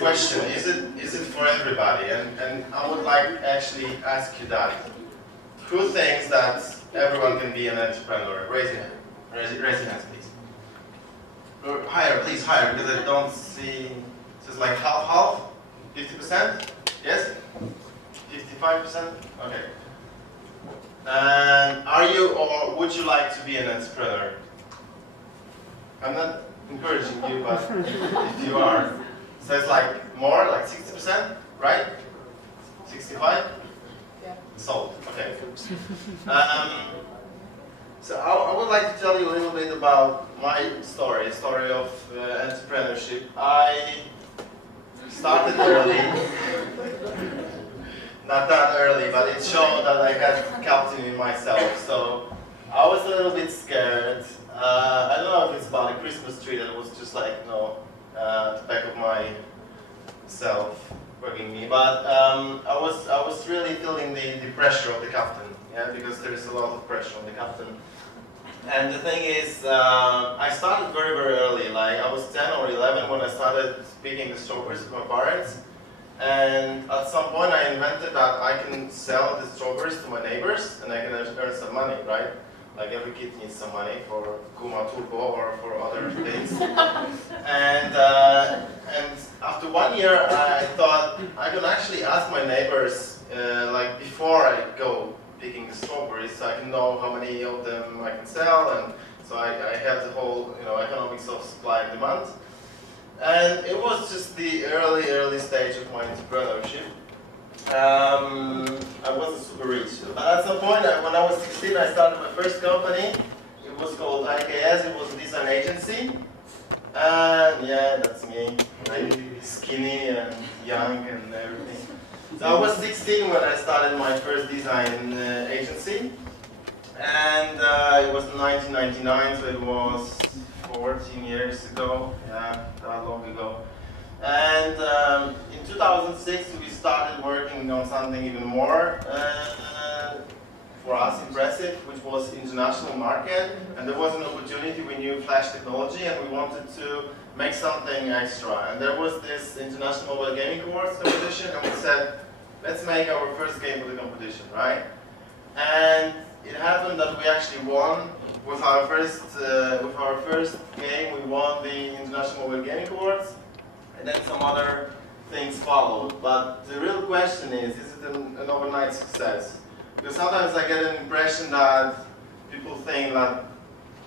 question, is it for everybody? And I would like actually ask you that. Who thinks that everyone can be an entrepreneur? Raise your hand. Raise your hands, please. Or higher, please, higher, because I don't see. So it's like half? 50%? Yes? 55%? Okay. And are you or would you like to be an entrepreneur? I'm not encouraging you, but if you are. So it's like more, like 60%, right? 65? Yeah. Sold, okay. So I would like to tell you a little bit about my story of entrepreneurship. I started early. Not that early, but it showed that I had captain in myself. So I was a little bit scared. I don't know if it's about a Christmas tree that was just like, you know, at the back of myself bugging me. But I was really feeling the pressure of the captain, yeah, because there is a lot of pressure on the captain. And the thing is, I started very, very early. Like I was 10 or 11 when I started picking the strawberries with my parents. And at some point I invented that I can sell the strawberries to my neighbors and I can earn some money, right? Like every kid needs some money for Kuma Turbo or for other things. And after 1 year I thought I can actually ask my neighbors like before I go picking the strawberries so I can know how many of them I can sell, and so I have the whole, you know, economics of supply and demand. And it was just the early stage of my entrepreneurship. I wasn't super rich, but at some point, when I was 16, I started my first company. It was called IKS. It was a design agency. And yeah, that's me, like skinny and young and everything. So I was 16 when I started my first design agency, and it was 1999, so it was 14 years ago, yeah, that long ago. And in 2006 we started working on something even more for us impressive, which was international market. And there was an opportunity, we knew flash technology and we wanted to make something extra. And there was this International Mobile Gaming Awards competition, and we said, let's make our first game for the competition, right? And it happened that we actually won. With our first game, we won the International Mobile Gaming Awards, and then some other things followed. But the real question is it an overnight success? Because sometimes I get an impression that people think that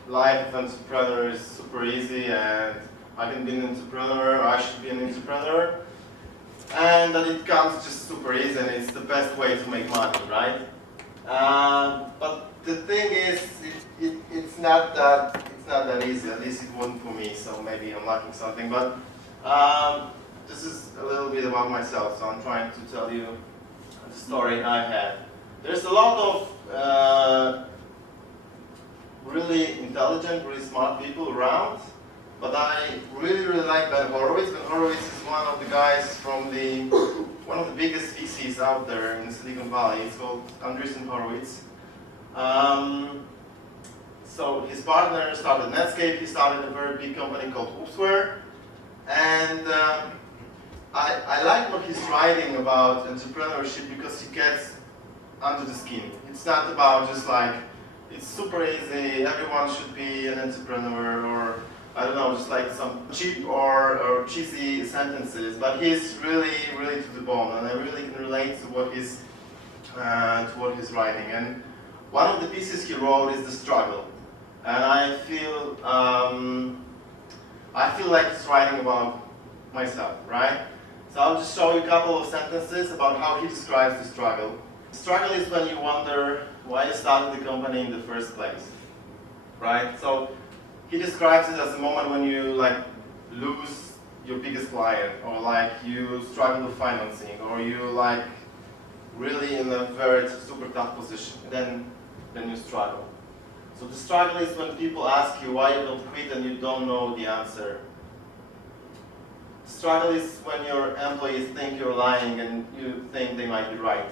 life of an entrepreneur is super easy, and I can be an entrepreneur, or I should be an entrepreneur, and that it comes just super easy, and it's the best way to make money, right? But the thing is, it's not that easy. At least it wasn't for me. So maybe I'm lacking something. But this is a little bit about myself. So I'm trying to tell you the story I had. There's a lot of really intelligent, really smart people around. But I really like Ben Horowitz. Ben Horowitz is one of the guys from one of the biggest VCs out there in Silicon Valley. It's called Andreessen Horowitz. So his partner started Netscape. He started a very big company called Oopsware. And I like what he's writing about entrepreneurship because he gets under the skin. It's not about just like, it's super easy, everyone should be an entrepreneur, or I don't know, just like some cheap or cheesy sentences, but he's really to the bone, and I really can relate to what he's writing. And one of the pieces he wrote is the struggle, and I feel like he's writing about myself, right? So I'll just show you a couple of sentences about how he describes the struggle. The struggle is when you wonder why you started the company in the first place, right? So he describes it as a moment when you like lose your biggest client, or like you struggle with financing, or you like really in a very super tough position. Then you struggle. So the struggle is when people ask you why you don't quit and you don't know the answer. The struggle is when your employees think you're lying and you think they might be right.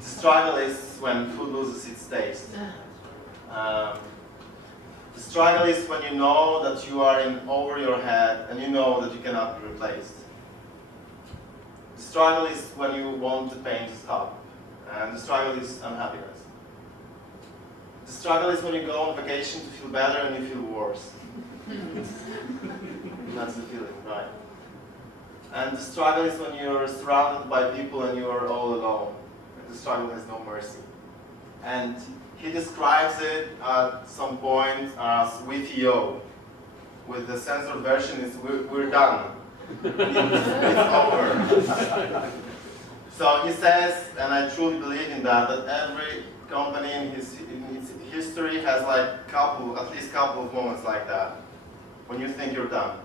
The struggle is when food loses its taste. The struggle is when you know that you are in over your head and you know that you cannot be replaced. The struggle is when you want the pain to stop. And the struggle is unhappiness. The struggle is when you go on vacation to feel better and you feel worse. That's the feeling, right? And the struggle is when you're surrounded by people and you are all alone. And the struggle has no mercy. And he describes it at some point as WTO. With the censored version, is we're done. It's over. So he says, and I truly believe in that every company in its history has like at least couple of moments like that, when you think you're done.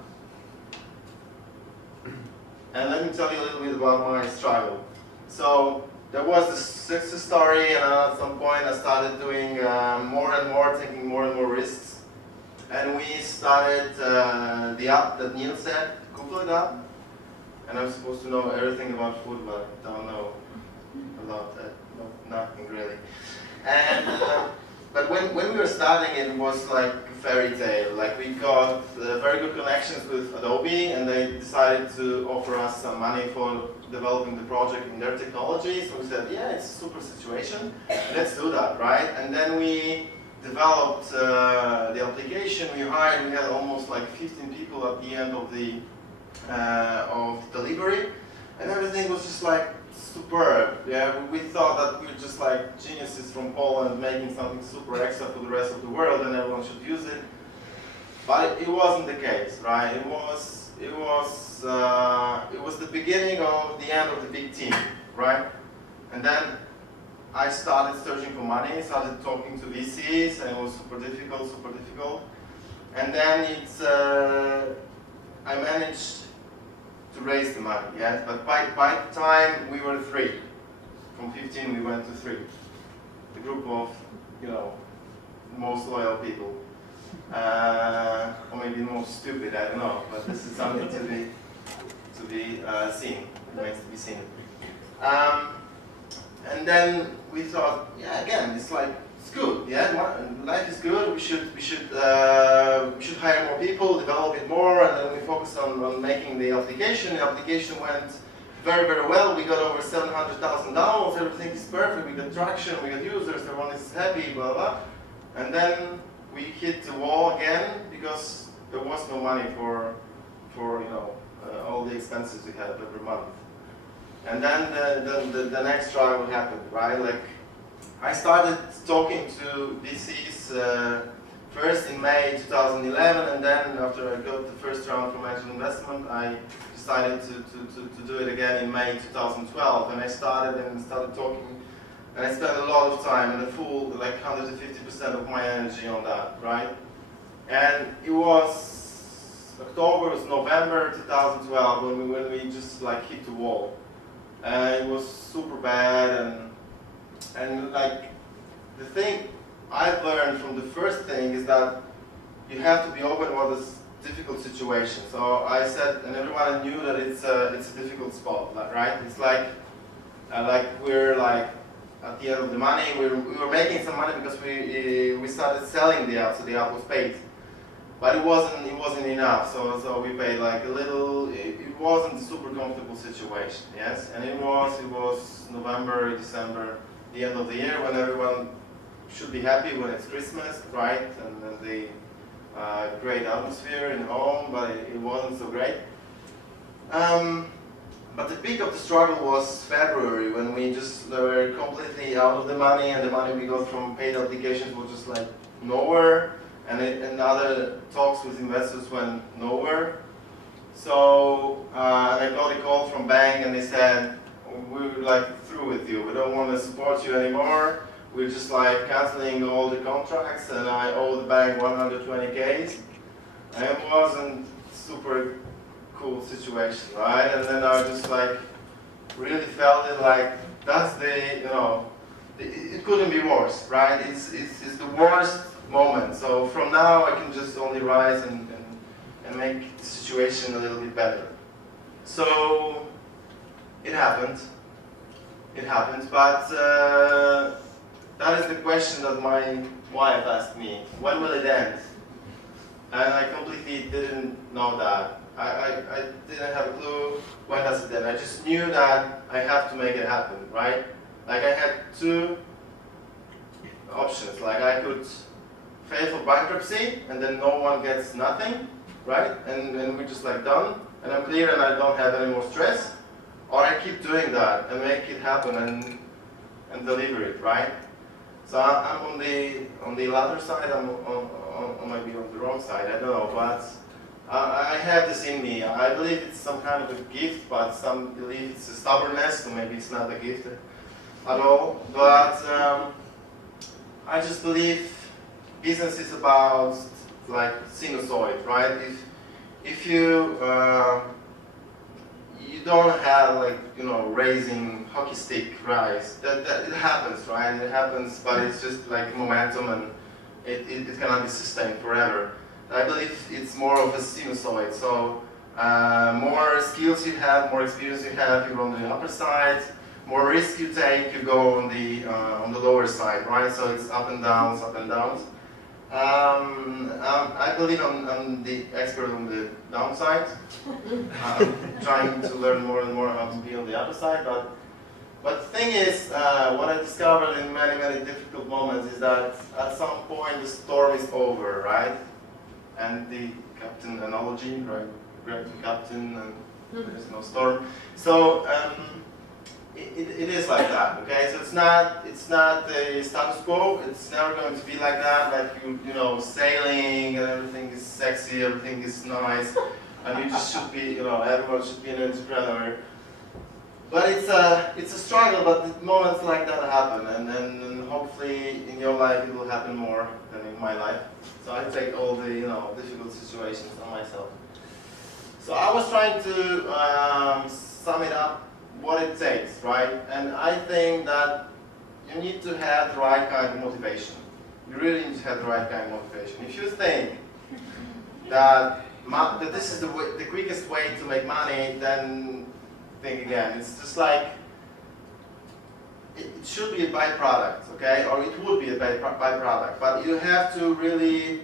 And let me tell you a little bit about my struggle. So there was this success story, and at some point I started doing more and more, taking more and more risks. And we started the app that Neil said, Cooklet app. And I'm supposed to know everything about food, but I don't know about that. No, nothing really. And but when we were starting, it was like a fairy tale. Like we got very good connections with Adobe, and they decided to offer us some money for developing the project in their technology. So we said, yeah, it's a super situation. Let's do that, right? And then we developed the application. We had almost like 15 people at the end of the delivery, and everything was just like superb. Yeah, we thought that we were just like geniuses from Poland making something super extra for the rest of the world, and everyone should use it. But it wasn't the case, right? It was the beginning of the end of the big team, right? And then I started searching for money, started talking to VCs, and it was super difficult. And then I managed to raise the money, yes? But by the time we were 3, from 15 we went to 3. The group of, most loyal people. Or maybe the most stupid, I don't know, but this is something to be seen. It remains to be seen. And then we thought, yeah, again, it's good, yeah. Life is good. We should hire more people, develop it more, and then we focused on making the application. The application went very, very well. We got over 700,000 downloads. Everything is perfect. We got traction. We got users. Everyone is happy. Blah blah. And then we hit the wall again because there was no money for all the expenses we had every month. And then the next struggle happened, right? Like, I started talking to VCs first in May 2011, and then after I got the first round from angel investment, I decided to do it again in May 2012. And I started talking, and I spent a lot of time and a full, like 150% of my energy on that, right? And it was November 2012 when we just like hit the wall. It was super bad, and like the thing I've learned from the first thing is that you have to be open about this difficult situation. So I said, and everyone knew that it's a difficult spot, right? It's like we're like at the end of the money. We were making some money because we started selling the app, so the app was paid. But it wasn't enough, so we paid like a little. It wasn't a super comfortable situation, yes. And it was November, December, the end of the year, when everyone should be happy when it's Christmas, right? And the great atmosphere in home, but it wasn't so great. But the peak of the struggle was February, when we just were completely out of the money, and the money we got from paid applications was just like nowhere. And other talks with investors went nowhere. So I got a call from bank, and they said, we're like through with you. We don't want to support you anymore. We're just like canceling all the contracts, and I owe the bank 120K. And it wasn't super cool situation, right? And then I just like really felt it like that's it couldn't be worse, right? It's the worst moment. So from now I can just only rise and make the situation a little bit better. So it happened. But that is the question that my wife asked me. When will it end? and I completely didn't know that. I didn't have a clue when does it end. I just knew that I have to make it happen, right? Like I had two options. Like I could fail for bankruptcy and then no one gets nothing, right? And we're just like done, and I'm clear and I don't have any more stress. Or I keep doing that and make it happen and deliver it, right? So I'm on the latter side. I'm on maybe on the wrong side. I don't know, but I have this in me. I believe it's some kind of a gift, but some believe it's a stubbornness, so maybe it's not a gift at all. But I just believe business is about like sinusoid, right? If you you don't have like raising hockey stick rise, that it happens, right? It happens, but it's just like momentum, and it cannot be sustained forever. I believe it's more of a sinusoid. So more skills you have, more experience you have, you go on the upper side. More risk you take, you go on the lower side, right? So it's up and downs, up and downs. I believe I'm the expert on the downside. I'm trying to learn more and more how to be on the upper side. But the thing is, what I discovered in many, many difficult moments is that at some point the storm is over, right? And the captain analogy, right? Grab the captain and there's no storm. So it is like that, okay? So it's not a status quo. It's never going to be like that. Like you know, sailing and everything is sexy, everything is nice, and you just should be, everyone should be an entrepreneur. But it's a struggle. But moments like that happen, and then hopefully in your life it will happen more than in my life. So I take all the difficult situations on myself. So I was trying to sum it up. What it takes, right? And I think that you need to have the right kind of motivation. You really need to have the right kind of motivation. If you think that this is the quickest way to make money, then think again. It's just like, it should be a byproduct, okay? Or it would be a byproduct. But you have to really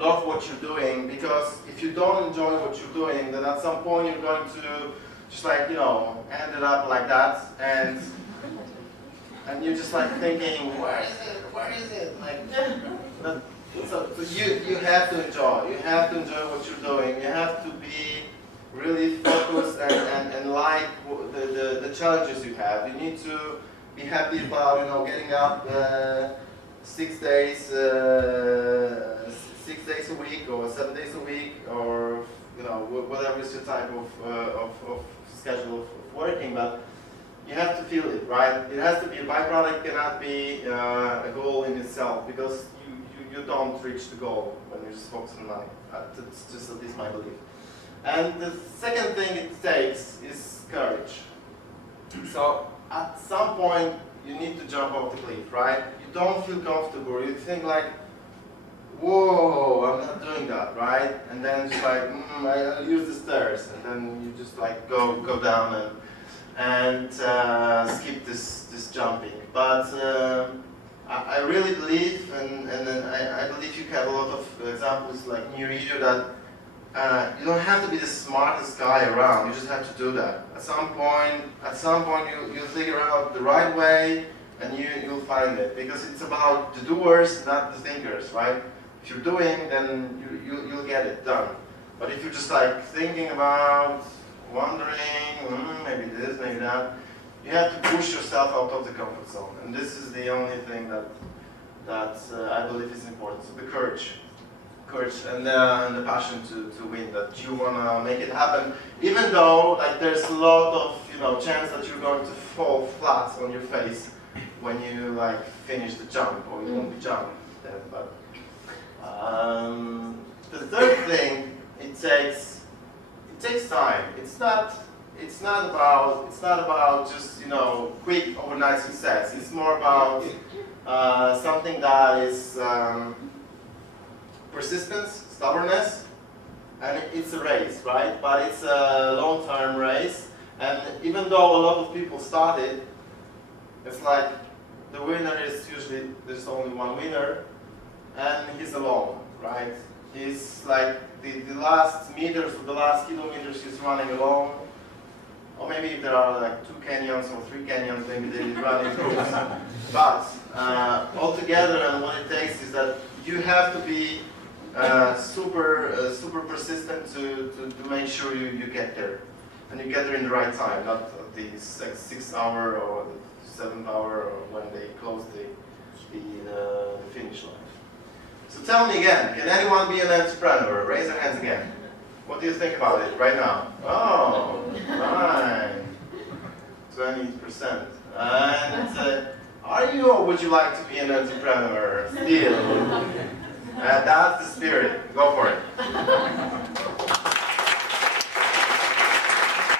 love what you're doing, because if you don't enjoy what you're doing, then at some point you're going to just like, end it up like that, and you're just like thinking, where is it? Like, so you have to enjoy. You have to enjoy what you're doing. You have to be really focused and like the challenges you have. You need to be happy about getting up 6 days a week or 7 days a week, or whatever is your type of schedule of working, but you have to feel it, right? It has to be a byproduct, cannot be a goal in itself, because you don't reach the goal when you just focus on money. That's just at least my belief. And the second thing it takes is courage. So at some point you need to jump off the cliff, right? You don't feel comfortable, you think like, whoa, I'm not doing that, right? And then just like, I'll use the stairs, and then you just like go down and skip this jumping. But I really believe, and I believe you have a lot of examples like near you, that you don't have to be the smartest guy around. You just have to do that. At some point you figure out the right way, and you'll find it, because it's about the doers, not the thinkers, right? If you're doing, then you'll get it done. But if you're just like thinking about, wondering, maybe this, maybe that, you have to push yourself out of the comfort zone. And this is the only thing that I believe is important. So the courage and the passion to win. That you wanna make it happen, even though like there's a lot of chance that you're going to fall flat on your face when you like finish the jump, or you won't be jumping then. But the third thing, it takes time. It's not about just quick overnight success. It's more about something that is persistence, stubbornness, and it's a race, right? But it's a long-term race, and even though a lot of people started, it's like the winner is usually, there's only one winner, and he's alone, right? He's like the last meters or the last kilometers he's running alone. Or maybe if there are like 2 canyons or 3 canyons, maybe they run in groups. But altogether, and what it takes is that you have to be super persistent to make sure you get there. And you get there in the right time, not the 6th hour or the 7th hour or when they close the finish line. So tell me again, can anyone be an entrepreneur? Raise your hands again. What do you think about it right now? Oh, fine. 20%. And are you or would you like to be an entrepreneur still? That's the spirit. Go for it.